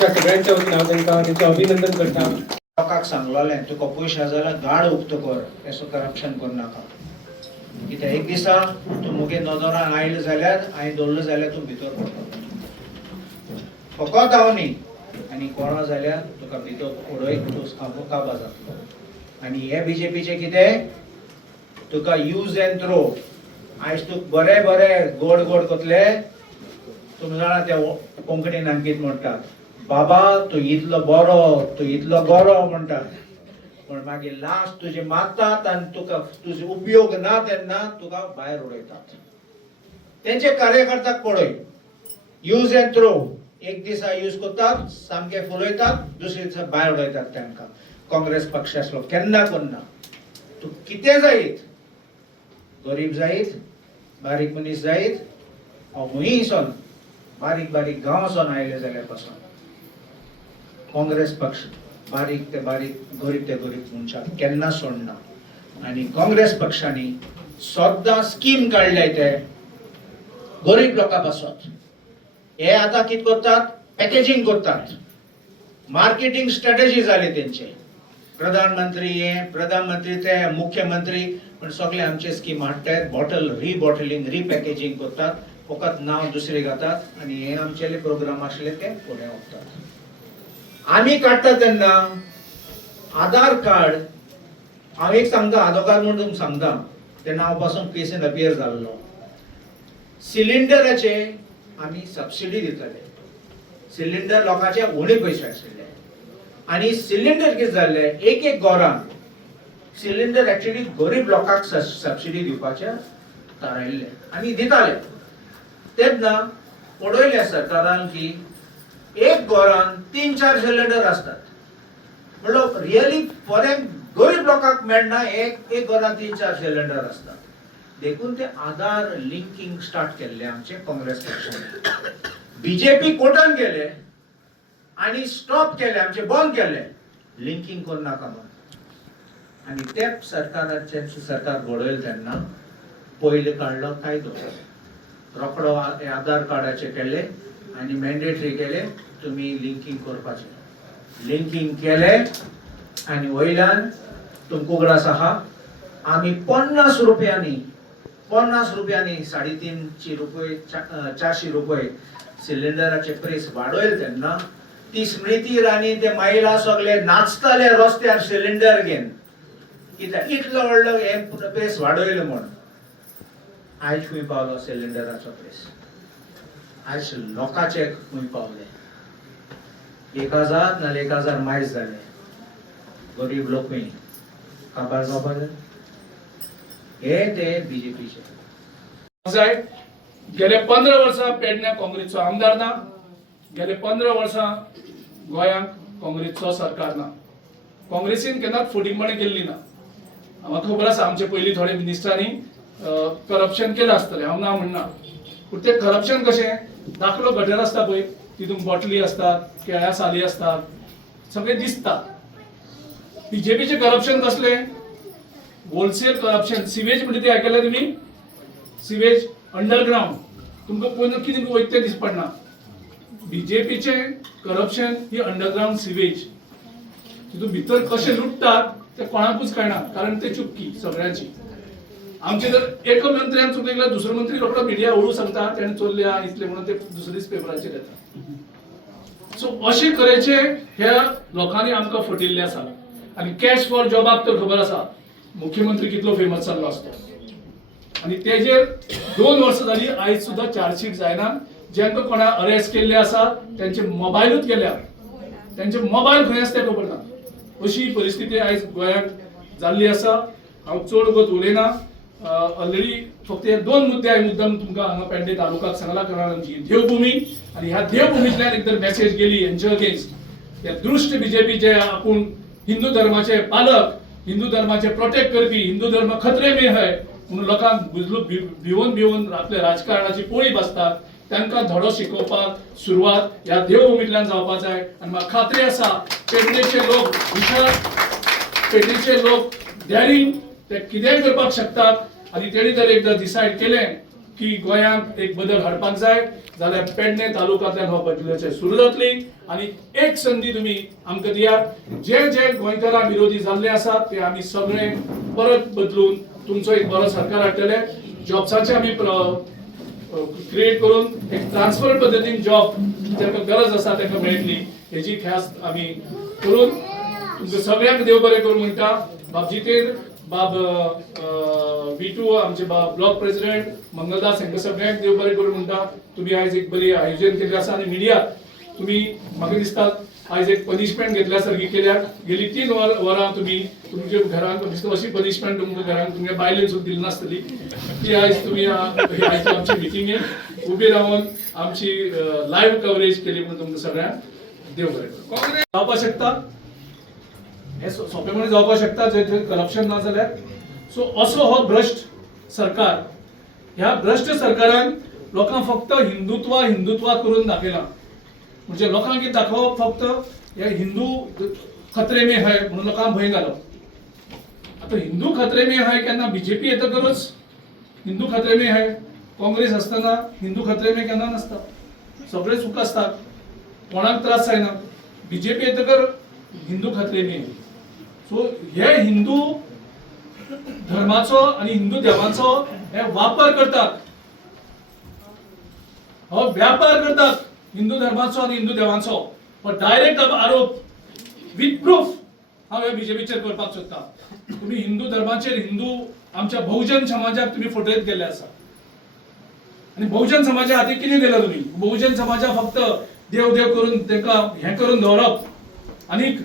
आमच्या सगळ्यांच्या वतीन हांव तांकां अभिनंदन करता. लोकांक सांगलोलें तुका पयशे जाल्यार गाड उक्तो कर, असो करप्शन करूं नाका. कित्याक एक दिसा तूं मुगे नजरान आयलो जाल्यार हांवें दवरलो जाल्यार तूं भितर पडटलो. फकत हांव न्ही आनी कोणा जाल्यार तुका भितर उडयत तूं काबार जातलो. आनी हे बीजेपीचे कितें तुका यूज एंड थ्रो. आयज तूं बरें बरें गोड गोड कोतले तुमी जाणा ते कोंकणीन आनी कितें म्हणटात, बाबा तूं इतलो बरो तूं इतलो गरो म्हणटात, पण मागीर लास्ट तुजे मारतात आनी तुका तुजो उपयोग ना तेन्ना तुका भायर उडयतात. तेंचे कार्यकर्त्याक पळय, यूज एंड थ्रो. एक दिसा यूज करतात, सामके फुलयतात, दुसरे दिसा भायर उडयतात तांकां. काँग्रेस पक्षाचो केन्ना करना. तूं कितें जायत, गरीब जायत, बारीक मनीस जायत, हुंयसून बारीक बारीक गांवांसून आयले जाल्यार पासून काँग्रेस पक्ष बारीक ते बारीक गरीब ते गरीब मनशाक केन्ना सोडना. आनी काँग्रेस पक्षांनी सद्दां स्कीम काडले ते गरीब लोकां पासून. हे आतां कितें करतात, पॅकेजींग करतात, मार्केटिंग स्ट्रॅटेजी जाली तेंचे. प्रधानमंत्री हे प्रधानमंत्री ते मुख्यमंत्री पण सगळे आमचे स्कीम हाडटात, बॉटल रिबॉटलिंग रिपॅकेजींग करतात, फकत नांव दुसरे घातात आनी हे आमचे प्रोग्राम आसले ते फुडें वतात. आमी काडटा तेन्ना आधार कार्ड, हांव एक सांगता, आधार कार्ड म्हणून तुमकां सांगता, तेन्ना हांव पासून केसीन अपियर जाल्लो. सिलिंडराचे आमी सबसिडी दिताले. सिलिंडर लोकांचे उणे पयशे आशिल्ले आनी सिलिंडर कितें जाल्ले, एक एक घरान सिलिंडर एक्चुअली गरीब लोकांक सबसिडी दिवपाचे थारायल्ले आनी दिताले. तेन्ना पळयलें सरकारान की एक घरान 3-4 सिलिंडर असतात. म्हणलो रियली फॉरेन गरीब लोकांक मेळना, एक घरान 3-4 सिलिंडर असतात. देखून ते आधार लिंकिंग स्टार्ट केल्ले आमचे काँग्रेस पक्षाने. बीजेपी कोर्टान गेले आनी स्टॉप केले, आमचे बंद केले, लिंकिंग करूं नाका म्हणून. आनी ते सरकाराचे सरकार घडयले तेन्ना पयले काडलो कायदो, रोखडो आधार कार्डाचे केले आनी मॅन्डेटरी केले, तुमी लिंकिंग करपाचें. लिंकिंग केले आनी वयल्यान तुमकां उगडास आहा, आमी 50 रुपयांनी 350 रुपये 400 रुपये सिलिंडराचे प्रेस वाडयले तेन्ना ती स्मृती इराणी ते महिला सगळे नाचताले रस्त्यार सिलिंडर घेवन, कित्याक इतलो व्हडलो हे प्रेस वाडयलो म्हूण. आयज खंय पावलो सिलिंडराचो प्रेस, आयज लोकांचे खंय पावले. 1000 नाल्यार 1000 मायज जाले. गरीब लोक खंय काबार जावपा जाय. हे ते बीजेपीचे. गेले 15 वर्सां पेडण्या काँग्रेसचो आमदार ना, गेले 15 वर्सां गोंयांत काँग्रेसचो सरकार ना. काँग्रेसीन केन्नाच फुटींगपणी केल्ली ना. म्हाका खबर आसा आमचे पयलीं थोडे मिनिस्टरांनी करप्शन केलें आसतलें, हांव ना म्हणना, पूण तें करप्शन कशें, धाकलो गटर आसता पळय, तितून बॉटली आसतात, केळ्या साली असतात, सगळें दिसता. बीजेपीचें करप्शन कसलें, होलसेल करप्शन. सिवेज म्हणजे ते आयकलें तुमी, सिवेज अंडरग्राउंड, तुमकां पळोवन कितें वयता तें दिसपडना. बीजेपीचे करप्शन ही अंडरग्राउंड सिवेज. तितून भितर कशें लुटतात ते कोणाकूच कळना, कारण ते चुक्की सगळ्यांची. आमचे जर एक मंत्र्यान चुकले दुसरो मंत्री रोखडो मिडिया ओळू सांगता तेणें चोरले इतले म्हणून ते दुसरे दीस पेपराचेर येता. सो अशे तरेचे ह्या लोकांनी आमकां फटिल्ले आसा. आनी कॅश फॉर जॉबाक तर खबर आसा मुख्यमंत्री कितलो फेमस जाल्लो आसता. आनी तेजेर 2 वर्सां जाली आयज सुद्दां चार्जशीट जायना. जेंका कोणा अरेस्ट केल्ले आसा तेंचे मोबायलूच गेल्या, तेंचे मोबायल खंय आसा तें खबर ना. अशी परिस्थिती आयज गोंयांत जाल्ली आसा. हांव चड वगत उलयना. ऑलरेडी फक्त हे 2 मुद्दे हांवें मुद्दाम तुमकां हांगा पेडणे तालुकाक सांगला, कारण आमची देवभूमी आनी ह्या देवभूमींतल्यान एकदर मेसेज गेली हेंचे अगेन्स्ट. हे दृश्ट बीजेपी जे आपूण हिंदू धर्माचे पालक, हिंदू धर्माचे प्रोटेक्ट करपी, हिंदू धर्म खतरे में है म्हणून लोकांक भिवून आपल्या राजकारणाची पोळी बसतात, तांकां धडो शिकोवपाक सुरवात ह्या देवभूमींतल्यान जावपा जाय. आनी म्हाका खात्री आसा पेडणेचे लोक हुशार, पेडणेचे लोक डॅरिंग, ते कितेंय करपाक शकतात. आनी तेणी जर एकदां डिसायड केलें की गोंयांत एक बदल हाडपाक जाय जाल्यार पेडणे तालुक्यांतल्यान हो बदलाचें सुरू जातली आनी एक संदी तुमी आमकां दियात जे जे गोंयकारां विरोधी जाल्ले आसात ते आमी सगळे परत बदलून तुमचो एक बरो सरकार हाडटले जॉब्साचे आमी क्रिएट करून एक ट्रान्सफर पद्दतीन जॉब जांकां गरज आसा तांकां मेळटली हेची ख्यास्त आमी करून तुमकां सगळ्यांक देव बरें करूं म्हणटा बाब जितेंद्र बाब विटू आमचे बाब ब्लॉक प्रेसिडेंट मंगलदास हांकां सगळ्यांक देव बरें करूं म्हणटा तुम्ही आयज एक बरी आयोजन केल्लें आसा आनी मिडिया तुम्ही म्हाका दिसता आयज एक पनिशमेंट घेतल्या सारकी केल्यार गेली 3 वरां तुम्ही तुमच्या घरांत दिसता अशी पनिशमेंट तुमच्या घरांत तुमच्या बायलेन सुद्दां दिली नासतली ती आयज तुम्ही आयज आमची मिटिंगेक उबी रावन आमची लायव्ह कव्हरेज केली म्हणून तुमकां सगळ्यांक देव बरें करूं काँग्रेस जावपाक शकता हे सोंपेपणी जावपाक शकता जे करप्शन ना जाल्यार सो असो हो भ्रष्ट सरकार ह्या भ्रष्ट सरकारान लोकांक फक्त हिंदुत्व करून दाखयला म्हणजे लोकांक कितें दाखोवप फक्त हे हिंदू खतरे में है म्हणून लोकांक भंय घालप आता हिंदू खतरे में है केन्ना बीजेपी येतकरूच हिंदू खतरे में है काँग्रेस आसतना हिंदू खतरे में केन्ना नासता सगळे सुख आसतात कोणाक त्रास जायना बीजेपी येतकर हिंदू खतरे में सो हे हिंदू धर्माचो आणि हिंदू देवाचो हे वापर करतात हो व्यापार करतात हिंदू धर्माचो आणि हिंदू देवाचो पण डायरेक्ट आरोप विथ प्रूफ हांव ह्या बीजेपीचेर करपाक सोदता तुम्ही हिंदू धर्माचेर हिंदू आमच्या बहुजन समाजाक तुम्ही फटयत गेल्ले आसा आणि बहुजन समाजा हाती कितें दिला तुम्ही बहुजन समाजा फक्त देव देव करून ताका हे करून दवरप आणि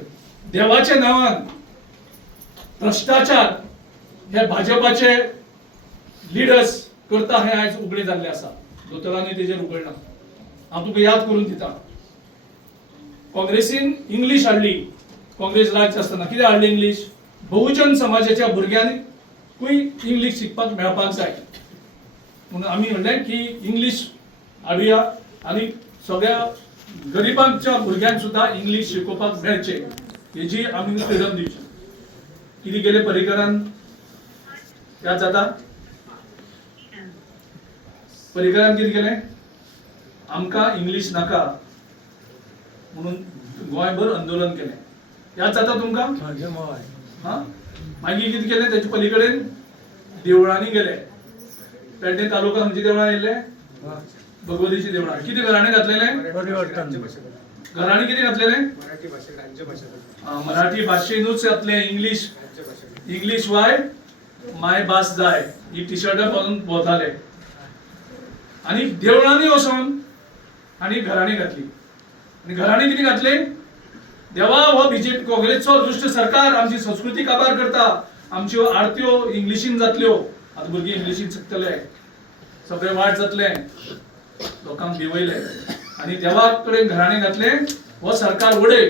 देवाच्या नावान भ्रष्टाचार हे भाजपाचे लिडर्स करता हे आयज उगडे जाल्ले आसा दोतोरांनी तेजेर उगडना हांव तुका याद करून दिता काँग्रेसीन इंग्लीश हाडली काँग्रेस राज्य आसतना कितें हाडली इंग्लीश बहुजन समाजाच्या भुरग्यांकूय इंग्लीश शिकपाक मेळपाक जाय म्हणून आमी म्हणलें की इंग्लीश हाडुया आनी सगळ्या गरिबांच्या भुरग्यांक सुद्दां इंग्लीश शिकोवपाक मेळचे हेजी आमी फ्रिडम दिवची कितें केलें पर्रीकरान याद जाता पर्रीकरान कितें केलें आमकां इंग्लीश नाका म्हणून गोंयभर आंदोलन केलें याद जाता तुमकां हां मागीर कितें केलें तेचे पलीकडेन देवळांनी गेले पेडणे तालुका खंयच्या देवळां येयले भगवतीची देवळां कितें घराणें घातलेलें घराणें कितें घातलेलें मराठी भाशेनूच घातलें इंग्लीश वाय माय भास जाय ही टी शर्टां घालून भोंवताले आनी देवळांनी वचोन आनी घराणें घातली आनी घराणें कितें घातलें देवा हो बीजेपी काँग्रेसचो दुश्ट सरकार आमची संस्कृती काबार करता आमच्यो आरत्यो इंग्लिशीन जातल्यो आतां भुरगीं इंग्लिशीन शिकतले सगळें वायट जातलें लोकांक भिवयले आनी देवा कडेन घराणें घातलें हो सरकार उडय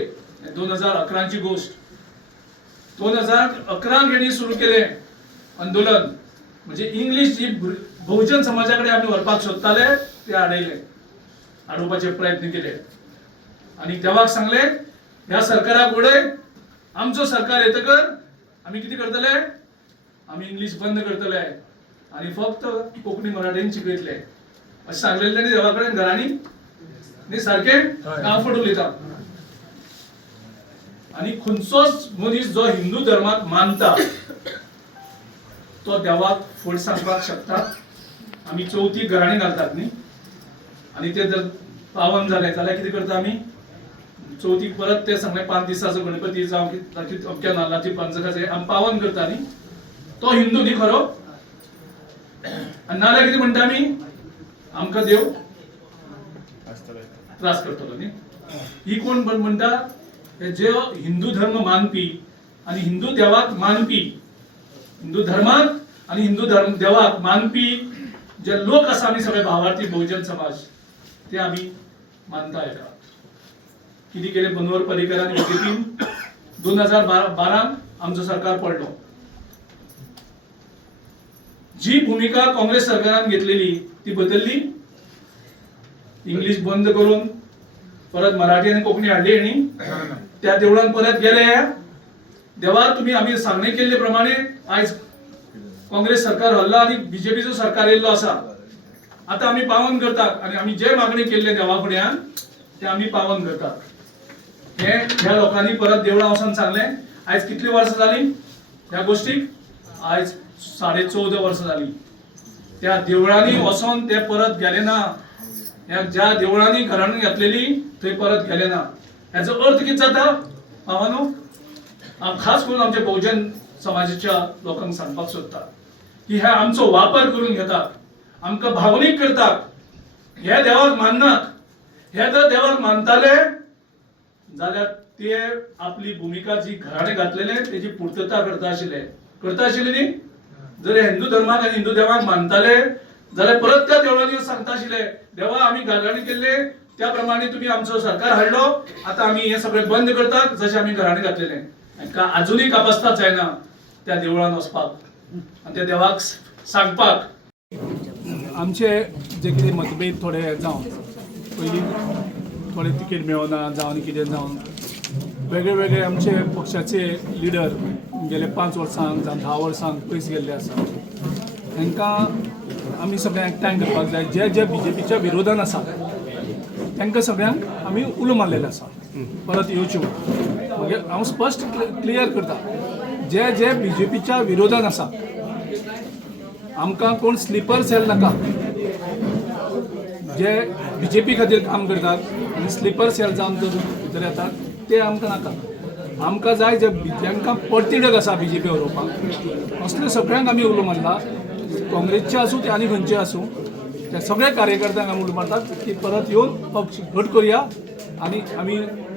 2011 ची गोष्ट 2011 गेणी सुरू केलें आंदोलन म्हणजे इंग्लीश जी बहुजन समाजाकडे आमी व्हरपाक सोदताले ते हाडोवपाचे प्रयत्न केले आनी देवाक सांगले ह्या सरकाराक उडय आमचो सरकार येतकर आमी कितें करतले आमी इंग्लीश बंद करतले आनी फक्त कोंकणी मराठीन शिकयतले अशें सांगलेलें ताणी देवा कडेन घरांनी न्ही सारकें कांफट उलयता आनी खंयचोच मनीस जो हिंदू धर्माक मानता तो देवाक फट सांगपाक शकता आमी चवथी घराणें घालतात न्ही आनी ते जर पावन जालें जाल्यार कितें करता आमी चवथीक परत ते सांगलें 5 दिसाचो गणपती जावं अमक्या नाल्लाची पंचखाजे आमी पावन करता न्ही तो हिंदू न्ही खरो आनी नाल्यार कितें म्हणटा आमी आमकां देव त्रास करतलो न्ही ही कोण म्हणटा जे हिंदू धर्म मानपी आनी हिंदू देवाक मानपी हिंदू धर्माक आनी हिंदू देवाक मानपी जे लोक आसा आमी सगळे भावार्थी बहुजन समाज ते आमी मानता हेका कितें केलें मनोहर पर्रीकरान बीजेपीन 2012 आमचो सरकार पडलो जी भूमिका काँग्रेस सरकारान घेतलेली ती बदलली इंग्लीश बंद करून परत मराठी आणि कोंकणी हाडली आणि त्या देवळान परत गेले देवा तुम्ही आम्ही सांगणे केल्ले प्रमाणे आज काँग्रेस सरकार हल्ला आणि बीजेपीचो सरकार येयल्लो आसा आता आम्ही पावन करतात आणि आम्ही जे मागणी केल्ले देवा फुड्यान ते आम्ही पावन करतात। हे ह्या लोकांनी परत देवळा वचून सांगले। आज कितली वर्ष झाली ह्या गोष्टीक? आज 14.5 वर्ष झाली। त्या देवळांनी वचून ते परत गेले ना। ह्या ज्या देवळांनी घरांनी घातलेली थंय परत गेले ना। याचा अर्थ किती जाता भावानो? खास करून आमच्या बहुजन समाजाच्या लोकांक सांगपाक सोदता की हे आमचो वापर करून घेतात, आमकां भावनीक करतात। हे देवाक माननात। हे जर देवाक मानताले जाल्यार ते आपली भूमिका जी घराणे घातलेले तेजी पूर्तता करता आशिल्ले न्ही। जर हिंदू धर्माक आनी हिंदू देवाक मानताले जाल्यार परत त्या देवळांनी सांगता आशिल्ले देवा आम्ही घराणे केल्ले त्या प्रमाणे तुम्ही आमचो सरकार हाडलो, आता आम्ही हे सगळे बंद करतात जशें आम्ही घराणे घातलेले। अजूनही कापासता जायना त्या देवळान वचपाक आणि त्या देवाक सांगपाक। आमचे जे कितें मतभेद थोडे जावन पयलीं थोडे तिकेट मेळना जावन कितें जावन वेगळे वेगळे आमचे पक्षाचे लिडर गेले 5 वर्सांक जावं 10 वर्सांक पयस गेल्ले आसा। तांकां आमी सगळ्यांक एकठांय करपाक जाय। जे जे BJPच्या विरोधान आसा तांकां सगळ्यांक आमी उलो मारलेलो आसा परत येवच्यो। मागीर हांव स्पश्ट क्लियर करता, जे जे BJPच्या विरोधान आसा आमकां कोण स्लीपर सेल नाका। जे BJP खातीर काम करतात आनी स्लीपर सेल जावन जर भितर येतात ते आमकां नाका। आमकां जाय जे जांकां परतिडक आसा BJP व्हरोवपाक असले सगळ्यांक आमी उलो मारला। काँग्रेसचे आसूं ते आनी खंयचे आसूं त्या सगळ्या कार्यकर्त्यांक आमी उलो मारतात की परत येवन पक्ष घट करुया आणि आमी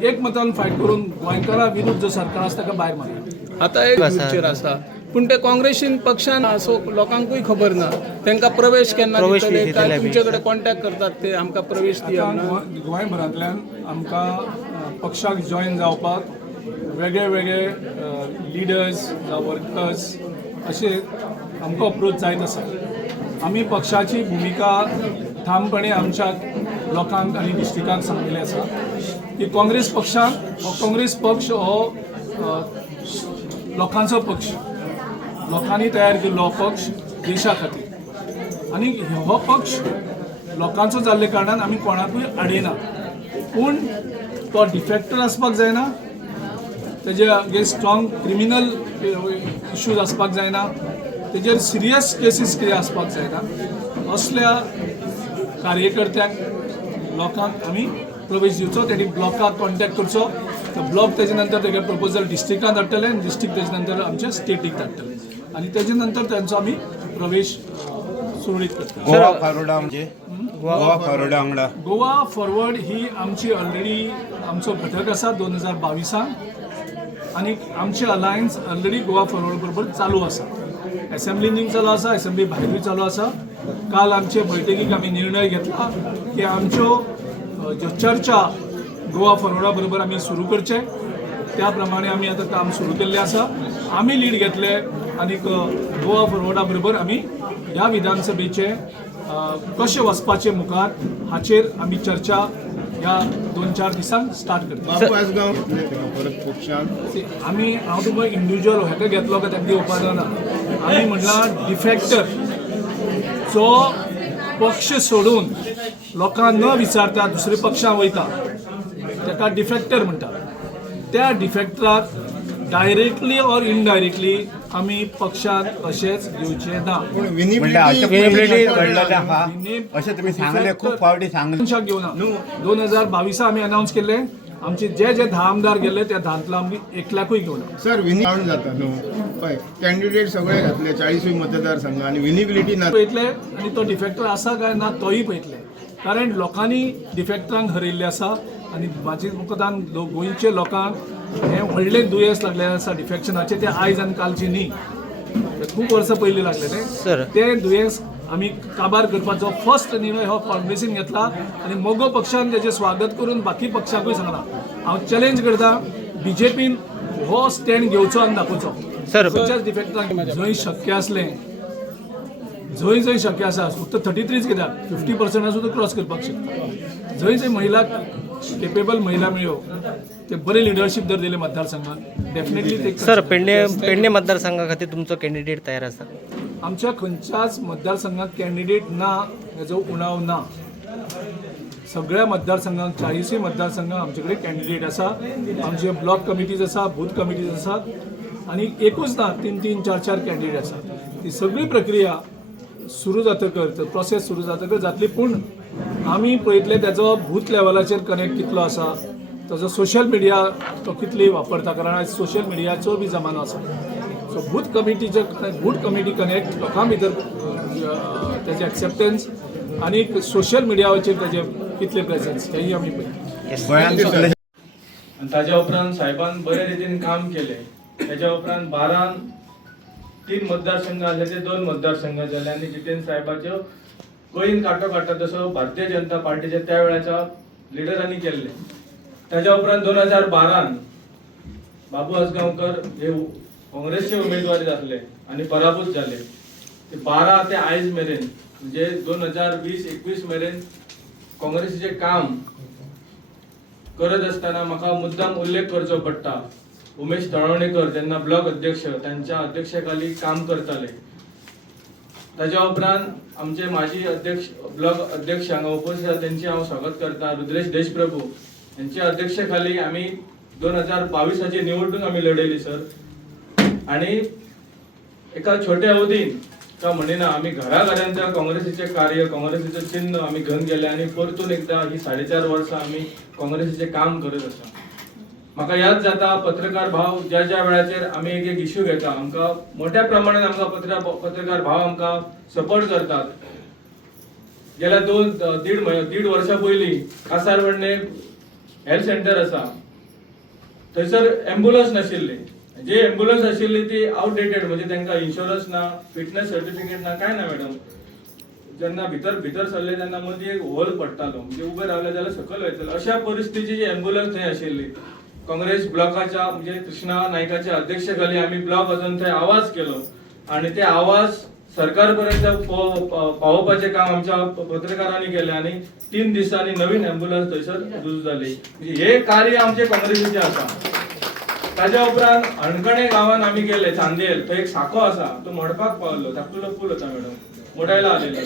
एकमतान फायट करून गोंयकारां विरुद्ध जो सरकार आसा ताका भायर मारया। आता एक पिक्चर आसा पूण ते काँग्रेसीन पक्षान असो लोकांकूय खबर ना तांकां प्रवेश केन्ना दितले काय तुमचे कडेन कॉन्टॅक्ट करतात ते आमकां प्रवेश दिया। गोंयभरांतल्यान आमकां पक्षाक जॉयन जावपाक वेगळे वेगळे लिडर्स जावं वर्कर्स अशे आमकां अप्रोच जायत आसा। आमी पक्षाची भुमिका ठामपणे आमच्या लोकांक आनी डिस्ट्रिक्टांक सांगिल्लें आसा की काँग्रेस पक्ष हो लोकांचो पक्ष, लोकांनी तयार केल्लो पक्ष देशा खातीर आनी हो पक्ष लोकांचो जाल्ले कारणान आमी कोणाकूय आडयना। पूण तो डिफेक्टर आसपाक जायना, तेजे अगेन्स्ट स्ट्रॉंग क्रिमिनल इश्यूज आसपाक जायना, तेजेर सिरियस केसीस कितें आसपाक जायना। असल्या कार्यकर्त्यांक लोकांक आमी प्रवेश दिवचो। तेणी ब्लॉकाक कॉन्टॅक्ट करचो, ब्लॉक तेजे नंतर तेगे प्रपोजल डिस्ट्रिक्टांत धाडटले आनी डिस्ट्रिक्ट तेजे नंतर आमच्या स्टेटीक धाडटले आनी तेजे नंतर त्यांचो आमी प्रवेश सुरळीत करतले। गोवा फॉरवर्ड म्हणजे गोवा फॉरवर्ड ही आमची ऑलरेडी आमचो घटक आसा 2022 आनी आमचे अलायन्स ऑलरेडी गोवा फॉरवर्ड बरोबर चालू आसा। असेंब्लीनीय चालू आसा, असेंब्ली भायरूय चालू आसा। काल आमचे बैठकीक आमी निर्णय घेतला की आमच्यो ज्यो चर्चा गोवा फॉरवर्डा बरोबर आमी सुरू करचे। त्या प्रमाणे आमी आतां काम सुरू केल्लें आसा। आमी लीड घेतले आनी गोवा फॉरवर्डा बरोबर आमी ह्या विधानसभेचे कशें वचपाचे मुखार हाचेर आमी चर्चा ह्या 2-4 दिसांक स्टार्ट करता। आमी हांव तुका इंडिव्हिज्युअल हेका घेतलो काय ताका दिवपाक ना। आमी म्हणला डिफेक्टर जो पक्ष सोडून लोकांक न विचारता दुसरे पक्षांत वयता ताका डिफेक्टर म्हणटा। त्या डिफेक्टराक डायरेक्टली ऑर इनडायरेक्टली आमी पक्षांत अशेंच घेवचे ना। अशें तुमी सांगले खूब फावटी सांगले मनशाक घेवना। 2022 आमी अनाउन्स केल्ले आमचे जे 10 आमदार गेले त्या 10तलो आमी एकल्याकूय घेवना। सर विनिंग जाता न्हू पळय कॅन्डिडेट सगळे घातले 40 मतदारसंघ आणि विनिबिलिटी ना पळयतले आनी तो डिफेक्टर आसा काय ना तोय पळयतले। कारण लोकांनी डिफेक्टरांक हरयल्ले आसा आनी म्हाजे मुखार गोंयचे लोकांक हे व्हडलें दुयेंस लागलें आसा डिफेक्शनाचे। ते आयज आनी कालचे न्ही, खूब वर्सां पयलीं लागलें ते दुयेंस आमी काबार करपाचो फर्स्ट निर्णय हो काँग्रेसीन घेतला आनी मोगो पक्षान तेजें स्वागत करून बाकी पक्षांकूय सांगला। हांव चॅलेंज करता BJPन हो स्टँड घेवचो आनी दाखोवचो। खंयच्याच डिफेक्टरांक जंय शक्य आसलें जंय शक्य आसा फक्त 33 कित्याक 50% सुद्दां क्रॉस करपाक शकता। जंय महिला केपेबल महिला मेळ्यो ते बरे लिडरशीप जर दिले मतदारसंघात डेफिनेटली ते। सर पेडणे मतदारसंघा खातीर तुमचो कॅन्डिडेट तयार आसा? आमच्या खंयच्याच मतदारसंघात कॅन्डिडेट ना हेजो उणाव ना. सगळ्या मतदारसंघांक 40 मतदारसंघांक आमचे कडेन कॅन्डिडेट आसा. आमचे ब्लॉक कमिटीज आसा, बूथ कमिटीज आसात आनी एकूच ना 3-3, 4-4 कॅन्डिडेट आसात. ती सगळी प्रक्रिया सुरू जातकर प्रोसेस सुरू जातकर जातली. पूण आमी पळयतले त्याचो बूथ लेवलाचेर कनेक्ट कितलो आसा, ताजो सोशल मिडिया तो कितली वापरता, कारण आयज सोशल मिडियाचो बी जमानो आसा. सो बूथ कमिटी कनेक्ट लोकां भितर तेजे एक्सेप्टन्स आनी सोशल मिडियाचेर तेजे कितले प्रेझेन्स हेंय आमी पळयता. गोंयांत आणि ताज्या उपरांत साहेबान बरे रितीन काम केले. त्याच्या उपरांत 12 3 मतदारसंघ आसले ते 2 मतदारसंघ जाले आनी जितेंद्र साहेबाच्यो गोंयन काटो काडटा तसो भारतीय जनता पार्टीच्या त्या वेळाच्या लिडरांनी केल्ले. त्याच्या उपरांत 2012 बाबू आसगांवकर हे काँग्रेसचे उमेदवारी जातले आनी पराभूत झाले. ते 12 ते आयज मेरेन म्हणजे 2020-21 मेरेन काँग्रेसीचे काम करत असताना म्हाका मुद्दाम उल्लेख करचो पडटा. उमेश तळवणेकर जेन्ना ब्लॉक अध्यक्ष त्यांच्या अध्यक्षेखाली काम करताले. ताच्या उपरांत आमचे माजी अध्यक्ष ब्लॉक अध्यक्ष हांगा उपस्थित आसा त्यांचे हांव स्वागत करता. रुद्रेश देशप्रभू यांच्या अध्यक्षेखाली आमी 2022ची निवडणूक आमी लढयली सर. आणि एका छोट्या अवधीन का म्हणिना आमी घराघरांच्या काँग्रेसीचे कार्य, काँग्रेसीचे चिन्ह आमी घेवन गेले आणि परतून एकदा ही 4.5 वर्सां आमी काँग्रेसीचे काम करत आसा. म्हाका याद जाता पत्रकार भाव ज्या वेळाचेर आमी एक इश्यू घेता आमकां मोठ्या प्रमाणात आमकां पत्रकार भाव आमकां सपोर्ट करतात. गेल्या 2-1.5 वर्सां पयलीं कासारवडणे हेल्थ सेंटर आसा थंयसर एम्ब्युलन्स नाशिल्ली. जे एम्ब्युलन्स आशिल्ली ती आउटडेटेड म्हणजे तांकां इन्शुरन्स ना, फिटनेस सर्टिफिकेट ना, काय ना मॅडम. जेन्ना भितर सरले तेन्ना मदीं एक होल पडटालो म्हणजे उबे रावले जाल्यार सकयल वयतलो. अशा परिस्थितीची एम्ब्युलन्स थंय आशिल्ली. काँग्रेस ब्लॉकाच्या म्हणजे कृष्णा नायकाच्या अध्यक्षेखाली आमी ब्लॉक वचून थंय आवाज केलो आणि ते आवाज सरकारपर्यंत पावोवपाचें काम आमच्या पत्रकारांनी केलें आणि 3 दिसांनी नवीन एम्ब्युलन्स थंयसर रुजू जाली. हे कार्य आमचे काँग्रेसीचे आसा. ताच्या उपरांत अणकणे गांवांत आमी गेले चांदेल. थंय एक साखो आसा तो मडपाक पावलो. धाकटुलो पूल होता मॅडम, मोडायला आलेला.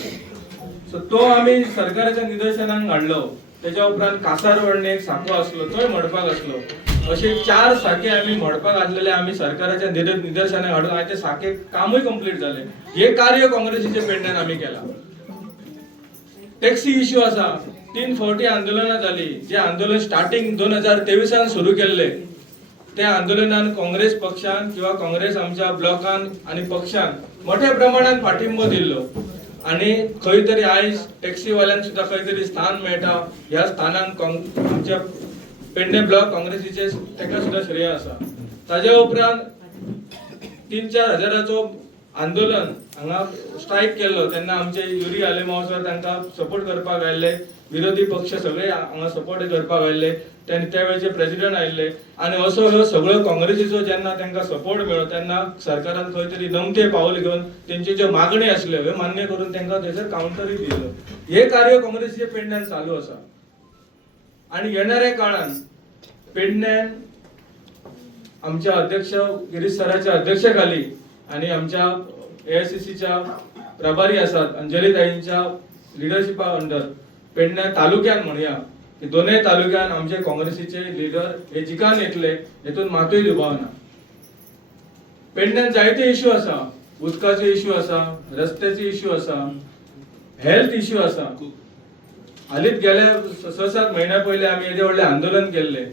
सो तो आमी सरकाराच्या निदर्शनाक हाडलो. त्याच्या उपरांत कासारवडणे एक साखो आसलो तोय मडपाक आसलो. असे 4 साखे आमी मडपाक घातलेले आमी सरकाराच्या निदर्शनाक हाडून आयज ते साखे कामूय कंप्लीट जाले. हे कार्य काँग्रेसीच्या पेडण्यान आमी केला. टॅक्सी इश्यू आसा 3 फावटी आंदोलनां जाली. जे आंदोलन स्टार्टिंग 2023 सुरू केल्ले त्या आंदोलनान काँग्रेस पक्षान किंवा काँग्रेस आमच्या ब्लॉकान आणि पक्षान मोठ्या प्रमाणात पाठिंबो दिल्लो आणि खंय तरी आयज टॅक्सीवाल्यांक सुद्धा खंय तरी स्थान मेळटा. ह्या स्थानान आमच्या पेडणे ब्लॉक काँग्रेसीचे ताका सुद्धा श्रेय आसा. ताच्या उपरांत 3-4 हजाराचो आंदोलन हांगा स्ट्रायक केल्लो तेन्ना आमचे युरी आलेमांव सर तांकां सपोर्ट करपाक आयिल्ले. विरोधी पक्ष सगळे हांगा सपोर्ट करपाक आयिल्ले. त्यांनी त्यावेळेचे प्रेसिडेंट आयिल्ले आणि असो ह्यो सगळ्यो काँग्रेसीचो जेन्ना तांकां सपोर्ट मेळ्ळो तेन्ना सरकारान खंय तरी नमते पावल घेवन तेंच्यो ज्यो मागणी आसल्यो ह्यो मान्य करून तांकां थंयसर कावंटरूय दिलो. हे कार्य काँग्रेसीच्या पेडण्यान चालू आसा. आणि येणाऱ्या काळान पेडण्यान आमच्या अध्यक्ष गिरीश सराच्या अध्यक्षेखाली आणि आमच्या AICCच्या प्रभारी आसात अंजलीताईंच्या लिडरशिपा अंडर पेडण्या तालुक्यान म्हणया की दोनूय तालुक्यान आमचे काँग्रेसीचे लिडर हे जिकान येतले हेतून मातूय दुबावना. पेडण्यान जायते इश्यू आसा. उदकाचे इश्यू आसा, रस्त्याचे इश्यू आसा, हेल्थ इश्यू आसा. हालींच गेल्या 6-7 महिन्या पयलीं आमी येदे व्हडलें आंदोलन केल्लें.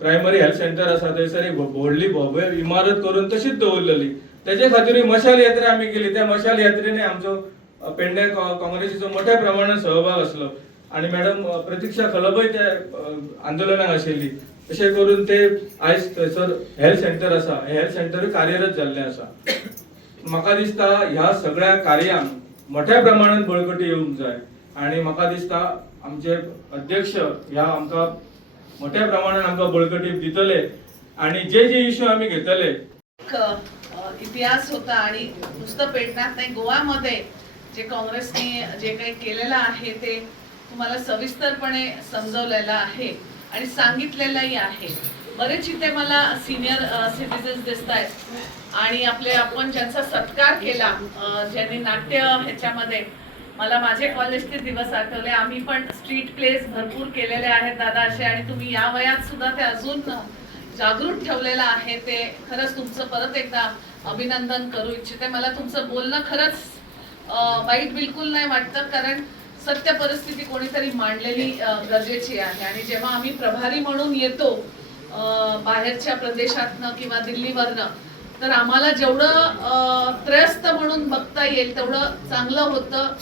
प्रायमरी हेल्थ सेंटर आसा थंयसर एक व्हडली भव्य इमारत करून तशीच दवरलेली. तेजे खातीर मशाल यात्रा आमी केली. त्या मशाल यात्रेने आमचो पेडणे काँग्रेसीचो मोठ्या प्रमाणात सहभाग आसलो आणि मॅडम प्रतीक्षा खलबय त्या आंदोलनाक आशिल्ली. अशें करून ते आयज थंयसर हेल्थ सेंटर आसा हे हेल्थ सेंटर कार्यरत जाल्लें आसा. म्हाका दिसता ह्या सगळ्या कार्यांक मोठ्या प्रमाणात बळकटी येवंक जाय आणि म्हाका दिसता आमचे अध्यक्ष ह्या आमकां मोठ्या प्रमाणात आमकां बळकटी दितले आणि जे इश्यू आमी घेतले. इतिहास होता आणि नुसतं पेडण्यात नाही गोव्यामध्ये जे काँग्रेसने जे काही केलेलं आहे ते तुम्हाला सविस्तरपणे समजवलेलं आहे आणि सांगितलेलंही आहे. बरेच इथे मला सिनियर सिटीजन्स दिसत आहेत आणि आपण ज्यांचा सत्कार केला ज्यांनी नाट्य ह्याच्यामध्ये मला माझे कॉलेजचे दिवस आठवले. आम्ही पण स्ट्रीट प्लेस भरपूर केलेले आहेत दादा असे, आणि तुम्ही या वयात सुद्धा ते अजून जागृत ठेवलेलं आहे. ते खरंच तुमचं परत एकदा अभिनंदन करू इच्छिते. मला तुमचं बोलणं खरंच वाईट बिलकुल नाही वाटतं, कारण सत्य परिस्थिती कोणीतरी मांडलेली गरजेची आहे. आणि जेव्हा आम्ही प्रभारी म्हणून येतो बाहेरच्या प्रदेशातनं किंवा दिल्लीवरनं, तर आम्हाला जेवढं त्रयस्थ म्हणून बघता येईल तेवढं चांगलं होतं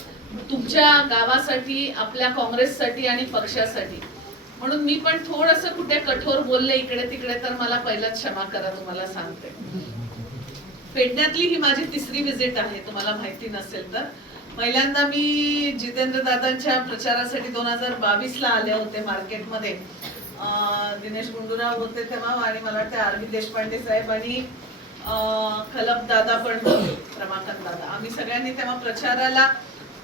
तुमच्या गावासाठी, आपल्या काँग्रेससाठी आणि पक्षासाठी. म्हणून मी पण थोडंसं कुठे कठोर बोलले इकडे तिकडे तर मला पहिलाच क्षमा करा, तुम्हाला सांगते. पेडण्यातली ही माझी 3री विजिट आहे, तुम्हाला माहिती नसेल तर. पहिल्यांदा मी जितेंद्र दादांच्या प्रचारासाठी 2022ला आले होते मार्केटमध्ये. दिनेश गुंडूराव होते तेव्हा, आणि मला वाटतं आर.व्ही. देशपांडे साहेब आणि खलप दादा पण होते, रमाकांत दादा. आम्ही सगळ्यांनी तेव्हा प्रचाराला,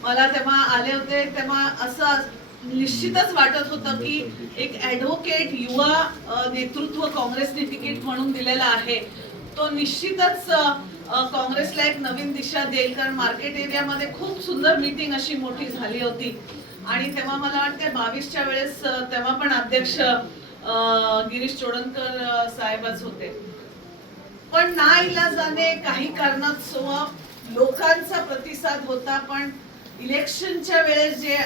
मला तेव्हा आले होते तेव्हा असं निश्चितच वाटत होतं की एक ॲडव्होकेट युवा नेतृत्व काँग्रेसने तिकीट म्हणून दिलेला आहे, तो निश्चितच काँग्रेसला एक नवीन दिशा देईल. कारण मार्केट एरियामध्ये खूप सुंदर मीटिंग अशी मोठी झाली होती. आणि तेव्हा मला वाटते 22च्या वेळेस तेव्हा पण अध्यक्ष गिरीश चोडणकर साहेबच होते. पण नाईलाजाने काही कारणास्तव लोकांचा प्रतिसाद होता. पण इलेक्शनच्या वेळेस जे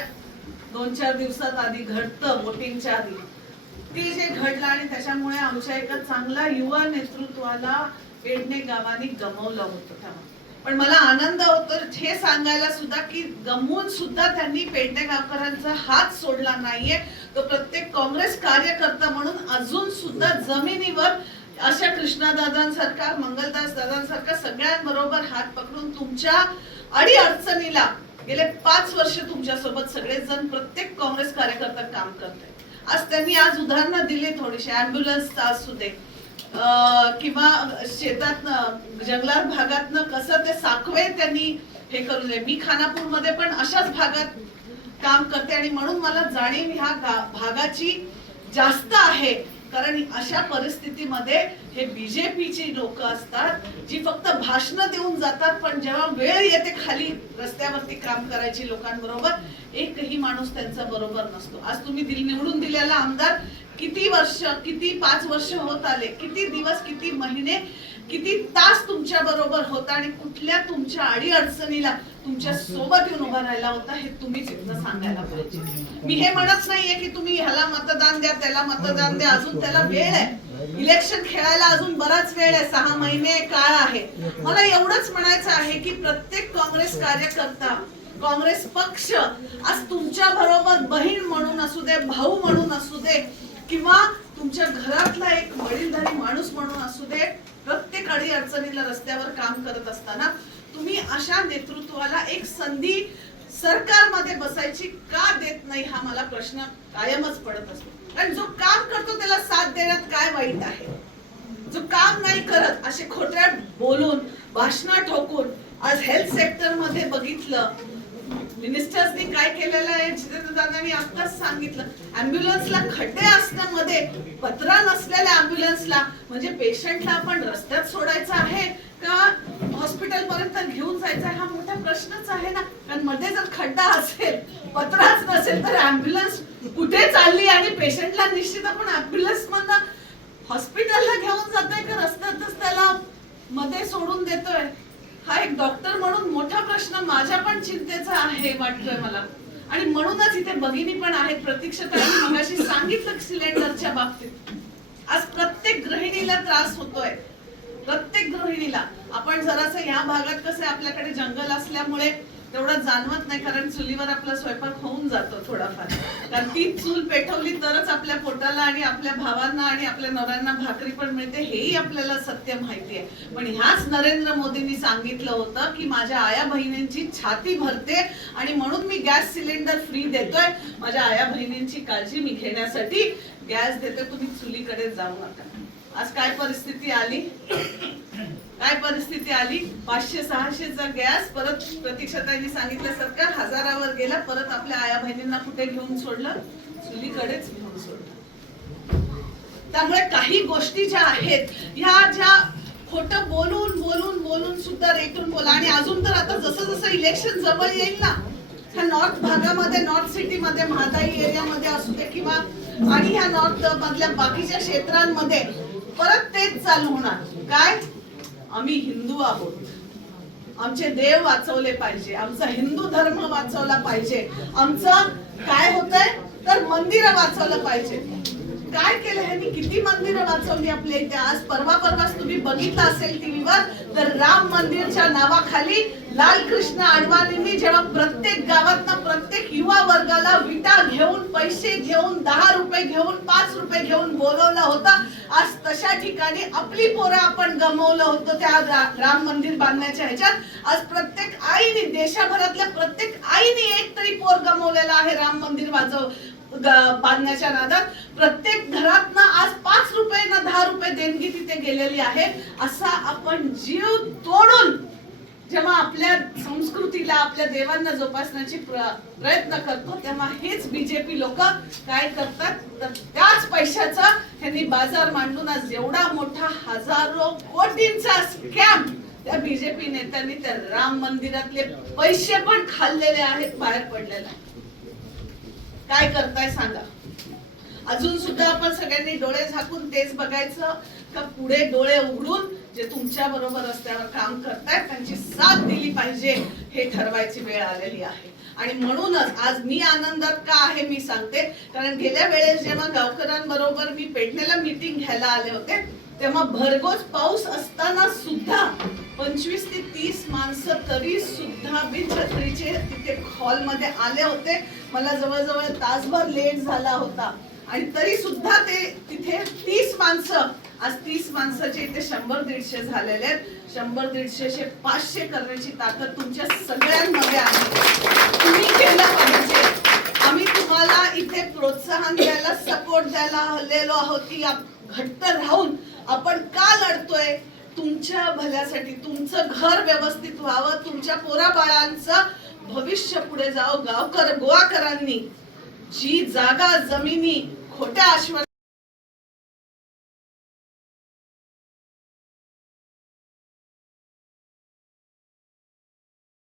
2-4 दिवसात आधी घडतं, वोटिंगच्या आधी, ते जे घडलं आणि त्याच्यामुळे आमच्या एका चांगला युवा नेतृत्वाला पेडणे गावाने गमावलं होतं तेव्हा. पण मला आनंद होतो हे सांगायला सुद्धा की गमवून सुद्धा त्यांनी पेडणे गावकरांचा हात सोडला नाहीये. तो प्रत्येक काँग्रेस कार्यकर्ता म्हणून अजून सुद्धा जमिनीवर अशा कृष्णादादांसारखा, मंगलदास दादांसारखा सगळ्यांबरोबर हात पकडून तुमच्या अडी अडचणीला गेले 5 वर्ष तुमच्यासोबत सगळेजण प्रत्येक काँग्रेस कार्यकर्ता काम करते. आज त्यांनी उदाहरणं दिली थोडीशी, ॲम्ब्युलन्स असू दे किंवा शेतातनं जंगलात भागातनं कसं ते साखवे त्यांनी हे करू दे. मी खानापूरमध्ये पण अशाच भागात काम करते आणि म्हणून मला जाणीव ह्या भागाची जास्त आहे. कारण अशा परिस्थितीमध्ये हे बीजेपीची लोक असतात जी फक्त भाषणं देऊन जातात, पण जेव्हा वेळ येते खाली रस्त्यावरती काम करायची लोकांबरोबर, एकही माणूस त्यांचा बरोबर नसतो. आज तुम्ही निवडून दिलेला आमदार किती वर्ष, किती 5 वर्ष होत आले, किती दिवस, किती महिने, किती तास तुमच्या बरोबर होता आणि कुठल्या तुमच्या अडी अडचणीला तुमच्या सोबत येऊन उभा राहिला होता हे तुम्हीच इथं सांगायला पाहिजे. मी हे म्हणत नाहीये की तुम्ही ह्याला मतदान द्या, त्याला मतदान द्या, अजून त्याला वेळ आहे. इलेक्शन खेळायला अजून बराच वेळ आहे, 6 महिने काळ आहे. मला एवढंच म्हणायचं आहे की प्रत्येक काँग्रेस कार्यकर्ता, काँग्रेस पक्ष आज तुमच्या बरोबर बहीण म्हणून असू दे, भाऊ म्हणून असू दे, किंवा तुमच्या घरातला एक वडीलधारी माणूस म्हणून असू दे, प्रत्येक अडी अडचणीला रस्त्यावर काम करत असताना तुम्ही अशा नेतृत्वाला एक संधी सरकारमध्ये बसायची का देत नाही, हा मला प्रश्न कायमच पडत असतो. कारण जो काम करतो त्याला साथ देण्यात काय वाईट आहे? जो काम नाही करत असे खोट्या बोलून, भाषणं ठोकून, आज हेल्थ सेक्टर मध्ये बघितलं मिनिस्टर्सनी काय केलेलं आहे, जितेंद्र दादांनी आत्ताच सांगितलं. ॲम्ब्युलन्सला खड्डे असण्यामध्ये, पत्रा नसलेल्या ॲम्ब्युलन्सला, म्हणजे पेशंटला आपण रस्त्यात सोडायचं आहे का हॉस्पिटल पर्यंत घेऊन जायचं आहे, हा मोठा प्रश्नच आहे ना. कारण मध्ये जर खड्डा असेल, पत्राच नसेल, तर ॲम्ब्युलन्स कुठे चालली आणि पेशंटला निश्चित आपण ॲम्ब्युलन्स मधनं हॉस्पिटलला घेऊन जातोय का रस्त्यातच त्याला मध्ये सोडून देतोय, हा एक डॉक्टर म्हणून मोठा प्रश्न माझ्या पण चिंतेचा आहे वाटतोय मला. आणि म्हणूनच इथे भगिनी पण आहेत, प्रतीक्षाताईंनी मगाशी सांगितलं सिलेंडरच्या बाबतीत. आज प्रत्येक गृहिणीला त्रास होतोय, प्रत्येक गृहिणीला. आपण जरासं ह्या भागात कसं आपल्याकडे जंगल असल्यामुळे तेवढं जाणवत नाही, कारण चुलीवर आपला स्वयंपाक होऊन जातो थोडाफार. कारण ती चूल पेटवली तरच आपल्या पोटाला आणि आपल्या भावांना आणि आपल्या नवऱ्यांना भाकरी पण मिळते, हेही आपल्याला सत्य माहिती आहे. पण ह्याच नरेंद्र मोदींनी सांगितलं होतं की माझ्या आया बहिणींची छाती भरते आणि म्हणून मी गॅस सिलेंडर फ्री देतोय. माझ्या आया बहिणींची काळजी मी घेण्यासाठी गॅस देतोय, तुम्ही चुलीकडे जाऊ नका. आज काय परिस्थिती आली, काय परिस्थिती आली? 500-600चा गॅस परत प्रतीक्षाताईंनी सांगितल्यासारखं 1000वर गेला. परत आपल्या आया बहिणींना कुठे घेऊन सोडलं? चुलीकडेच घेऊन सोडलं. त्यामुळे काही गोष्टी ज्या आहेत ह्या ज्या खोटं बोलून बोलून बोलून सुद्धा रेटून बोला. आणि अजून तर आता जसं जसं इलेक्शन जवळ येईल ना, ह्या नॉर्थ भागामध्ये, नॉर्थ सिटीमध्ये, म्हादाई एरियामध्ये असू दे किंवा आणि ह्या नॉर्थ मधल्या बाकीच्या क्षेत्रांमध्ये परत तेच चालू होणार. काय? आम्ही हिंदू आहोत, आमचे देव वाचवले पाहिजे, आमचा हिंदू धर्म वाचवला पाहिजे, आमचं काय होतंय तर मंदिरं वाचवलं पाहिजे. काय केलं ह्यांनी? किती मंदिरं वाचवली आपल्या इथे. आज परवाच तुम्ही बघितलं असेल टीव्हीवर, तर राम मंदिरच्या नावाखाली लालकृष्ण अडवाणींनी जेव्हा प्रत्येक गावातनं प्रत्येक युवा वर्गाला विटा घेऊन, पैसे घेऊन, 10 रुपये घेऊन, 5 रुपये घेऊन बोलवलं होतं, आज तशा ठिकाणी आपली पोरं आपण गमावलं होतं त्या राम मंदिर बांधण्याच्या ह्याच्यात. आज प्रत्येक आईने, देशभरातल्या प्रत्येक आईने एक तरी पोर गमावलेला आहे राम मंदिर बांधण्याच्या नादात. प्रत्येक घरातनं आज 5 रुपये ना 10 रुपये देणगी तिथे गेलेली आहे. असा आपण जीव तोडून जेव्हा आपल्या संस्कृतीला, आपल्या देवांना जोपासण्याची प्रयत्न करतो, तेव्हा हेच बीजेपी लोक काय करतात तर त्याच पैशाचा ह्यांनी बाजार मांडून आज एवढा मोठा हजारो कोटींचा स्कॅम त्या बीजेपी नेत्यांनी त्या राम मंदिरातले पैसे पण खाल्लेले आहेत, बाहेर पडलेले आहेत. काय करताय सांगा? अजून सुद्धा आपण सगळ्यांनी डोळे झाकून तेच बघायचं का पुढे डोळे उघडून जे तुमच्या बरोबर रस्त्यावर काम करतायत त्यांची साथ दिली पाहिजे हे ठरवायची वेळ आलेली आहे. आणि म्हणूनच आज मी आनंदात का आहे मी सांगते, कारण गेल्या वेळेस जेव्हा गावकऱ्यांबरोबर मी पेडणेला मीटिंग घ्यायला आले होते तेव्हा भरघोस पाऊस असताना सुद्धा 25 ते 30 माणसं तरी सुद्धा बिनछत्रीचे तिथे हॉलमध्ये आले होते. मला जवळजवळ तासभर लेट झाला होता आणि तरी सुद्धा ते तिथे 30 माणसं, आज 30 माणसाचे इथे 100-150 झालेले आहेत. 100-150 500 करण्याची ताकद तुमच्या सगळ्यांमध्ये आहे. तुम्ही केलं पाहिजे. आम्ही तुम्हाला इथे प्रोत्साहन द्यायला, सपोर्ट द्यायला आलेलो आहोत की घट्ट राहून आपण का लढतोय? तुमच्या भल्यासाठी, तुमचं घर व्यवस्थित व्हावं, तुमच्या पोराबाळांचं भविष्य पुढे जावं. गोवाकरांनी जी जागा, जमिनी खोट्या आश्वासन